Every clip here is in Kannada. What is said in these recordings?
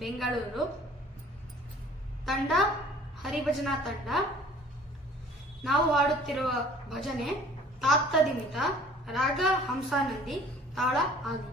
ಬೆಂಗಳೂರು. ತಂಡ ಹರಿಭಜನಾ ತಂಡ. ನಾವು ಹಾಡುತ್ತಿರುವ ಭಜನೆ ತಾತ್ತದಿಮಿತ ರಾಗ ಹಂಸಾನಂದಿ ತಾಳ ಆಗಿ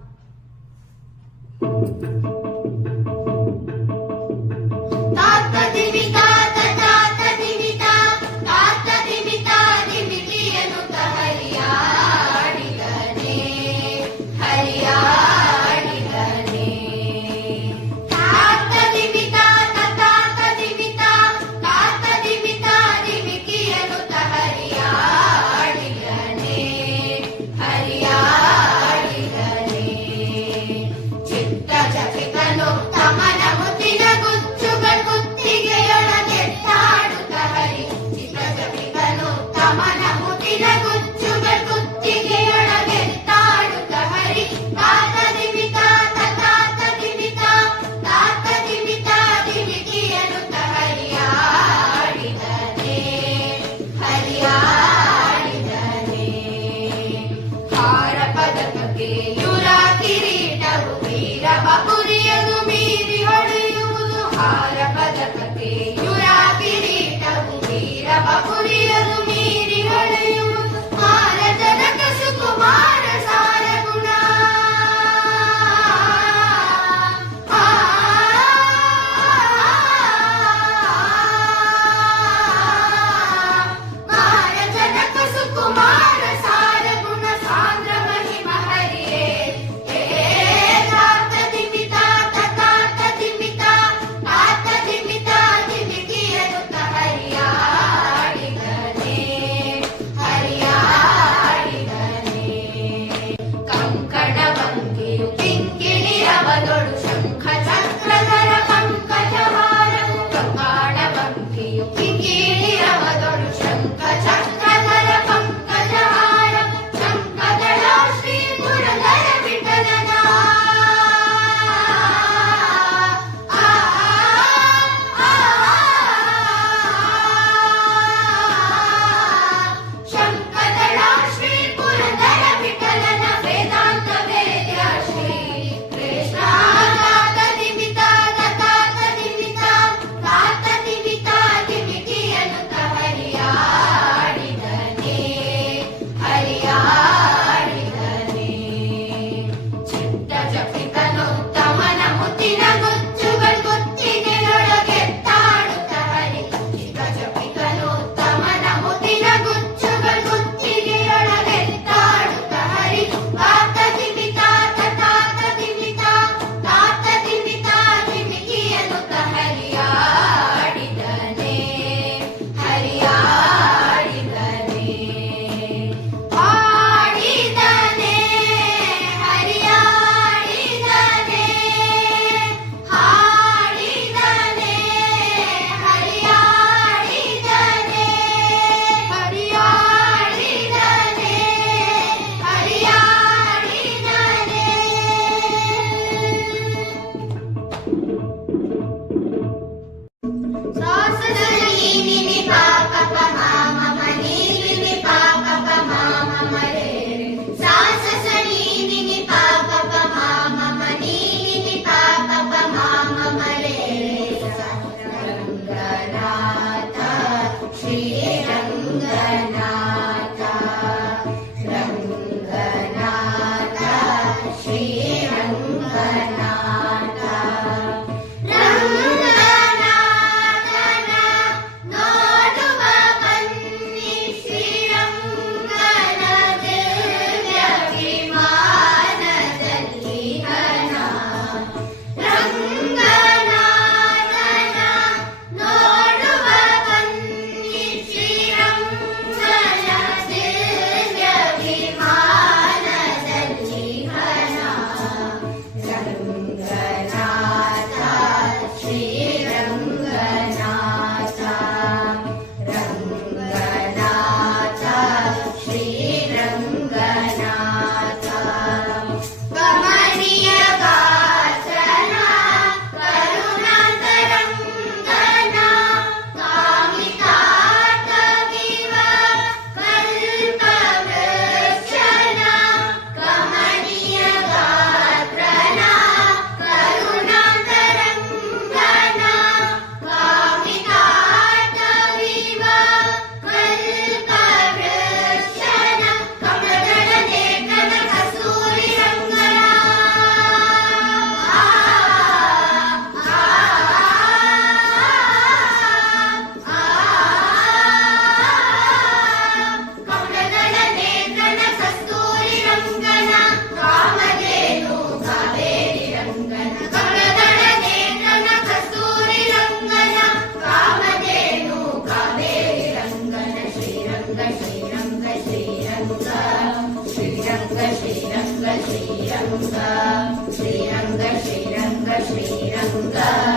perguntar.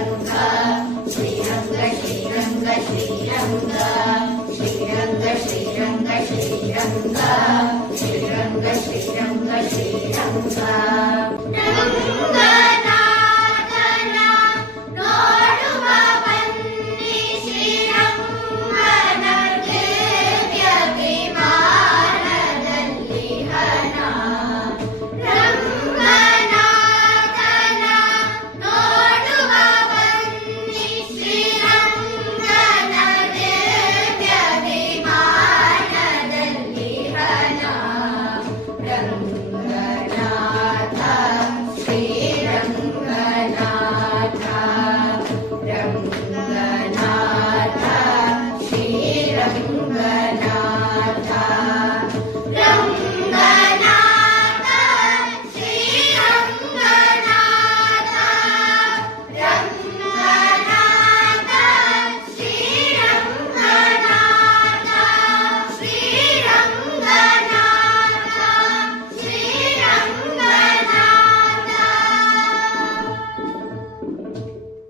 శ్రీరంగ శ్రీరంగ శ్రీరంగ శ్రీరంగ.